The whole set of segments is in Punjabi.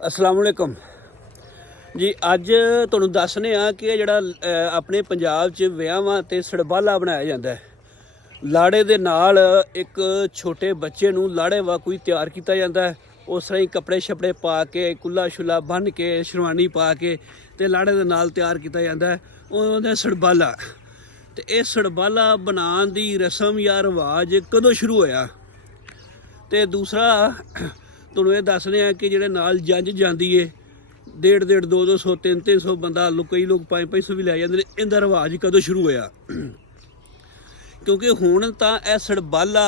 अस्सलाम वालेकुम जी। अज तुहानूं दसने आ कि जिहड़ा अपने पंजाब च विआहां ते सड़बाला बनाया जाता है। लाड़े दे नाल एक छोटे बच्चे नूं लाड़े वाकू ही तैयार किया जाता है। उस तरह ही कपड़े शपड़े पा के कुल्ला शुला बन के शेरवानी पा के ते लाड़े दे नाल तैयार किया जाता है। उहदा सड़बाला ते इह सड़बाला बनाउण दी रस्म या रिवाज कदों शुरू होया। ते दूसरा तुहानूं ये दसने आ कि जिहड़े नाल जंज जांदी है 150 200 300 बंदा कई लोग 500 भी लै जांदे ने। इहदा रिवाज कदों शुरू होया? क्योंकि हुण तां इह सड़बाला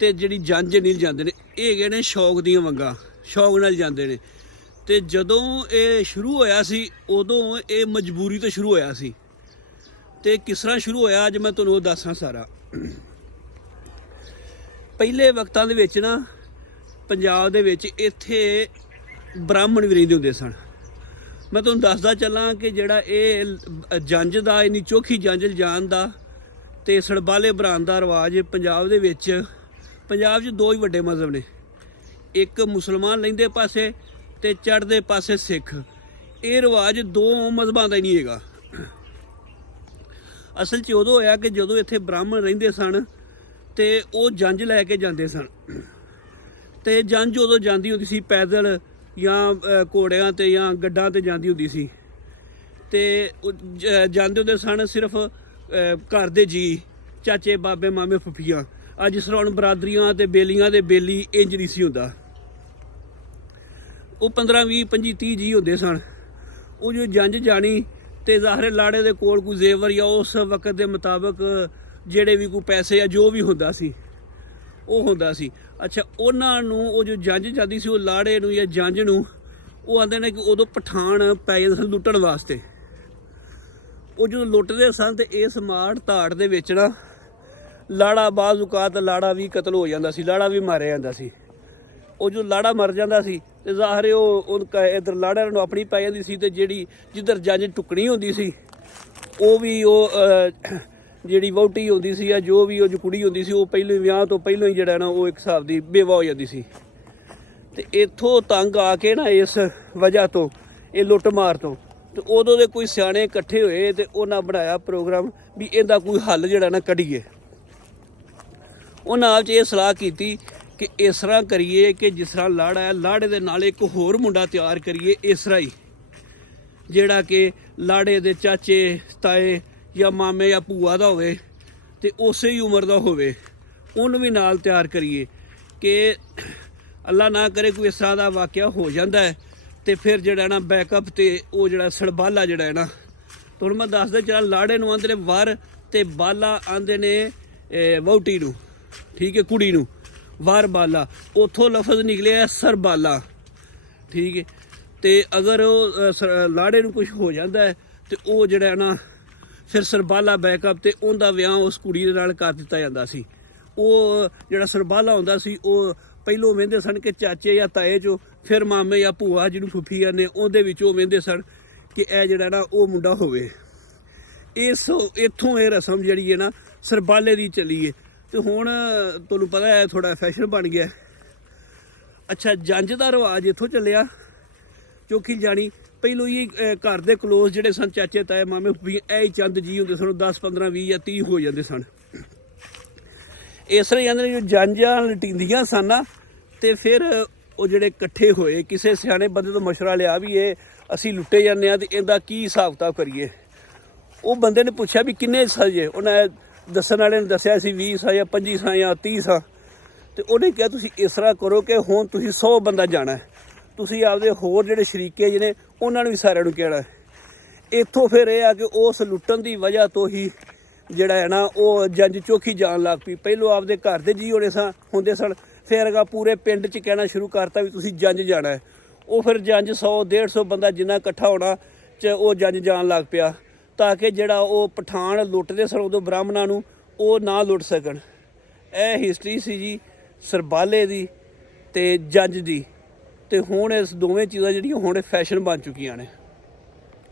ते जिहड़ी जंज नहीं जांदे ने, ये हैगे ने शौक दियां वंगां, शौक नाल जांदे ने। ते जदों ये शुरू होया सी उदों ये मजबूरी तो शुरू होया सी। ते किस तरह शुरू होया अज मैं तुहानूं दसां सारा। पहले वक्तां दे विच ना पंजाब दे विच इत्थे ब्राह्मण भी रहिंदे हुंदे सन। मैं तुहानूं दसदा चलां कि जिहड़ा ये जंज दा इन्नी चोखी जंज लजाण दा ते सड़बाले बनाउण दा रिवाज पंजाब दे विच, पंजाब च दो ही वड्डे मजहब ने, एक मुसलमान लैंदे पासे ते चढ़दे पासे सिख। ये रिवाज दो मजहबां दा ही नहीं हैगा। असल च उदों होया कि जदों इत्थे ब्राह्मण रहिंदे सन ते ओह जंज लैके जांदे सन। ते जंज उदों जांदी हुंदी सी पैदल या घोड़ियां ते या गड्डां ते जांदी हुंदी सी। ते जांदे हुंदे सन सिर्फ घर दे जी, चाचे बाबे मामे फुफियां। अज जिस तरह हुण बरादरियां ते बेलियां दे बेली इंज नहीं सी हुंदा। वो 15 20 25 30 जी हुंदे सन। वो जो जंज जानी ते ज़ाहिर लाड़े दे कोल कोई जेवर या उस वक्त दे मुताबिक ਜਿਹੜੇ ਵੀ ਕੋਈ ਪੈਸੇ ਜਾਂ ਜੋ ਵੀ ਹੁੰਦਾ ਸੀ ਉਹ ਹੁੰਦਾ ਸੀ। ਅੱਛਾ, ਉਹਨਾਂ ਨੂੰ ਉਹ ਜੋ ਜੰਜ ਜਾਂਦੀ ਸੀ ਉਹ ਲਾੜੇ ਨੂੰ ਜਾਂ ਜੰਜ ਨੂੰ ਉਹ ਆਂਦੇ ਨੇ ਕਿ ਉਦੋਂ ਪਠਾਨ ਪੈ ਜਾਂਦੇ ਸਨ ਲੁੱਟਣ ਵਾਸਤੇ। ਉਹ ਜਦੋਂ ਲੁੱਟਦੇ ਸਨ ਤੇ ਇਸ ਮਾੜ ਧਾੜ ਦੇ ਵਿੱਚ ਨਾ ਲਾੜਾ ਬਾਜ਼ ਔਕਾਤ ਲਾੜਾ ਵੀ ਕਤਲ ਹੋ ਜਾਂਦਾ ਸੀ, ਲਾੜਾ ਵੀ ਮਾਰਿਆ ਜਾਂਦਾ ਸੀ। ਉਹ ਜੋ ਲਾੜਾ ਮਰ ਜਾਂਦਾ ਸੀ ਤੇ ਜ਼ਾਹਿਰ ਉਹ ਇੱਧਰ ਲਾੜਿਆਂ ਨੂੰ ਆਪਣੀ ਪੈ ਜਾਂਦੀ ਸੀ ਤੇ ਜਿਹੜੀ ਜਿੱਧਰ ਜੰਜ ਟੁਕਣੀ ਹੁੰਦੀ ਸੀ ਉਹ ਵੀ ਉਹ ਜਿਹੜੀ ਵਹੁਟੀ ਹੁੰਦੀ ਸੀ ਜਾਂ ਜੋ ਵੀ ਉਹ ਜੋ ਕੁੜੀ ਹੁੰਦੀ ਸੀ ਉਹ ਪਹਿਲੇ ਵਿਆਹ ਤੋਂ ਪਹਿਲਾਂ ਹੀ ਜਿਹੜਾ ਨਾ ਉਹ ਇੱਕ ਹਿਸਾਬ ਦੀ ਬੇਵਾ ਹੋ ਜਾਂਦੀ ਸੀ। ਤੇ ਇੱਥੋਂ ਤੰਗ ਆ ਕੇ ਨਾ ਇਸ ਵਜ੍ਹਾ ਤੋਂ ਇਹ ਲੁੱਟ ਮਾਰ ਤੋਂ ਤੇ ਉਦੋਂ ਦੇ ਕੋਈ ਸਿਆਣੇ ਇਕੱਠੇ ਹੋਏ ਤੇ ਉਹਨਾਂ ਬਣਾਇਆ ਪ੍ਰੋਗਰਾਮ ਵੀ ਇਹਦਾ ਕੋਈ ਹੱਲ ਜਿਹੜਾ ਨਾ ਕੱਢੀਏ। ਉਹਨਾਂ ਆਪ 'ਚ ਇਹ ਸਲਾਹ ਕੀਤੀ ਕਿ ਇਸ ਤਰ੍ਹਾਂ ਕਰੀਏ ਕਿ ਜਿਸ ਤਰ੍ਹਾਂ ਲਾੜਾ ਹੈ ਲਾੜੇ ਦੇ ਨਾਲ ਇੱਕ ਹੋਰ ਮੁੰਡਾ ਤਿਆਰ ਕਰੀਏ ਇਸ ਤਰ੍ਹਾਂ ਹੀ, ਜਿਹੜਾ ਕਿ ਲਾੜੇ ਦੇ ਚਾਚੇ ਤਾਏ ਜਾਂ ਮਾਮੇ ਜਾਂ ਭੂਆ ਦਾ ਹੋਵੇ ਤੇ ਉਸੇ ਹੀ ਉਮਰ ਦਾ ਹੋਵੇ, ਉਹਨੂੰ ਵੀ ਨਾਲ ਤਿਆਰ ਕਰੀਏ ਕਿ ਅੱਲਾ ਨਾ ਕਰੇ ਕੋਈ ਇਸ ਤਰ੍ਹਾਂ ਦਾ ਵਾਕਿਆ ਹੋ ਜਾਂਦਾ ਹੈ ਤੇ ਫਿਰ ਜਿਹੜਾ ਨਾ ਬੈਕਅਪ ਤੇ ਉਹ ਜਿਹੜਾ ਸੜਬਾਲਾ ਜਿਹੜਾ ਹੈ ਨਾ, ਤੁਹਾਨੂੰ ਮੈਂ ਦੱਸਦਾ ਚੱਲਾਂ ਲਾੜੇ ਨੂੰ ਆਂਦੇ ਨੇ ਵਰ ਤੇ ਬਾਲਾ ਆਂਦੇ ਨੇ ਵਹੁਟੀ ਨੂੰ, ਠੀਕ ਹੈ, ਕੁੜੀ ਨੂੰ ਵਰ ਬਾਲਾ, ਉੱਥੋਂ ਲਫ਼ਜ਼ ਨਿਕਲਿਆ ਸਰਬਾਲਾ, ਠੀਕ ਹੈ। ਤੇ ਅਗਰ ਉਹ ਲਾੜੇ ਨੂੰ ਕੁਝ ਹੋ ਜਾਂਦਾ ਹੈ ਤੇ ਉਹ ਜਿਹੜਾ ਨਾ ਫਿਰ ਸਰਬਾਲਾ ਬੈਕਅਪ ਤੇ ਉਹਦਾ ਵਿਆਹ ਉਸ ਕੁੜੀ ਦੇ ਨਾਲ ਕਰ ਦਿੱਤਾ ਜਾਂਦਾ ਸੀ। ਉਹ ਜਿਹੜਾ ਸਰਬਾਲਾ ਹੁੰਦਾ ਸੀ ਉਹ ਪਹਿਲੋਂ ਵਹਿੰਦੇ ਸਨ ਕਿ ਚਾਚੇ ਜਾਂ ਤਾਏ 'ਚੋਂ, ਫਿਰ ਮਾਮੇ ਜਾਂ ਭੂਆ ਜਿਹਨੂੰ ਫੁੱਫੀ ਜਾਂਦੇ ਉਹਦੇ ਵਿੱਚੋਂ ਵਹਿੰਦੇ ਸਨ ਕਿ ਇਹ ਜਿਹੜਾ ਨਾ ਉਹ ਮੁੰਡਾ ਹੋਵੇ। ਇੱਥੋਂ ਇਹ ਰਸਮ ਜਿਹੜੀ ਹੈ ਨਾ ਸਰਬਾਲੇ ਦੀ ਚੱਲੀ ਹੈ। ਤੇ ਹੁਣ ਤੁਹਾਨੂੰ ਪਤਾ ਹੈ ਥੋੜ੍ਹਾ ਫੈਸ਼ਨ ਬਣ ਗਿਆ। ਅੱਛਾ, ਜੰਜ ਦਾ ਰਿਵਾਜ ਇੱਥੋਂ ਚੱਲਿਆ। ਚੌਕੀ ਜਾਣੀ ਪਹਿਲੋਂ ਹੀ ਘਰ ਦੇ ਕਲੋਜ਼ ਜਿਹੜੇ ਸਨ ਚਾਚੇ ਤਾਏ ਮਾਮੇ ਫੁੱਫੀ ਇਹ ਹੀ ਚੰਦ ਜੀ ਹੁੰਦੇ ਸਨ, 10 15 20 ਜਾਂ 30 ਹੋ ਜਾਂਦੇ ਸਨ। ਇਸ ਤਰ੍ਹਾਂ ਜਾਂਦੇ ਨੇ ਜੋ ਜੰਜਾਂ ਲਟੀਂਦੀਆਂ ਸਨ ਨਾ ਤੇ ਫਿਰ ਉਹ ਜਿਹੜੇ ਇਕੱਠੇ ਹੋਏ ਕਿਸੇ ਸਿਆਣੇ ਬੰਦੇ ਤੋਂ ਮਸ਼ਵਰਾ ਲਿਆ ਵੀ ਇਹ ਅਸੀਂ ਲੁੱਟੇ ਜਾਂਦੇ ਹਾਂ ਤੇ ਇਹਦਾ ਕੀ ਹਿਸਾਬ ਕਿਤਾਬ ਕਰੀਏ। ਉਹ ਬੰਦੇ ਨੇ ਪੁੱਛਿਆ ਵੀ ਕਿੰਨੇ ਸਾਂ ਜੇ, ਉਹਨੇ ਦੱਸਣ ਵਾਲੇ ਨੇ ਦੱਸਿਆ ਸੀ 20 ਸਾਂ ਜਾਂ 25 ਸਾਂ ਜਾਂ 30 ਸਾਂ। ਤੇ ਉਹਨੇ ਕਿਹਾ ਤੁਸੀਂ ਇਸ ਤਰ੍ਹਾਂ ਕਰੋ ਕਿ ਹੁਣ ਤੁਸੀਂ 100 ਬੰਦਾ ਜਾਣਾ, ਤੁਸੀਂ ਆਪਦੇ ਹੋਰ ਜਿਹੜੇ ਸ਼ਰੀਕੇ ਜਿਹਨੇ ਉਹਨਾਂ ਨੂੰ ਵੀ ਸਾਰਿਆਂ ਨੂੰ ਕਹਿਣਾ। ਇੱਥੋਂ ਫਿਰ ਇਹ ਆ ਕਿ ਉਸ ਲੁੱਟਣ ਦੀ ਵਜ੍ਹਾ ਤੋਂ ਹੀ ਜਿਹੜਾ ਹੈ ਨਾ ਉਹ ਜੰਜ ਚੋਖੀ ਜਾਣ ਲੱਗ ਪਈ। ਪਹਿਲੋਂ ਆਪਦੇ ਘਰ ਦੇ ਜੀ ਹੁੰਦੇ ਸਨ, ਫਿਰ ਅਗਾ ਪੂਰੇ ਪਿੰਡ 'ਚ ਕਹਿਣਾ ਸ਼ੁਰੂ ਕਰਤਾ ਵੀ ਤੁਸੀਂ ਜੰਜ ਜਾਣਾ ਹੈ। ਉਹ ਫਿਰ ਜੰਜ 100 150 ਬੰਦਾ ਜਿੰਨਾ ਇਕੱਠਾ ਹੋਣਾ 'ਚ ਉਹ ਜੰਜ ਜਾਣ ਲੱਗ ਪਿਆ ਤਾਂ ਕਿ ਜਿਹੜਾ ਉਹ ਪਠਾਨ ਲੁੱਟਦੇ ਸਨ ਉਦੋਂ ਬ੍ਰਾਹਮਣਾਂ ਨੂੰ ਉਹ ਨਾ ਲੁੱਟ ਸਕਣ। ਇਹ ਹਿਸਟਰੀ ਸੀ ਜੀ ਸਰਬਾਲੇ ਦੀ ਤੇ ਜੰਜ ਦੀ। ਤੇ ਹੁਣ ਇਸ ਦੋਵੇਂ ਚੀਜ਼ਾਂ ਜਿਹੜੀਆਂ ਹੁਣ ਫੈਸ਼ਨ ਬਣ ਚੁੱਕੀਆਂ ਨੇ।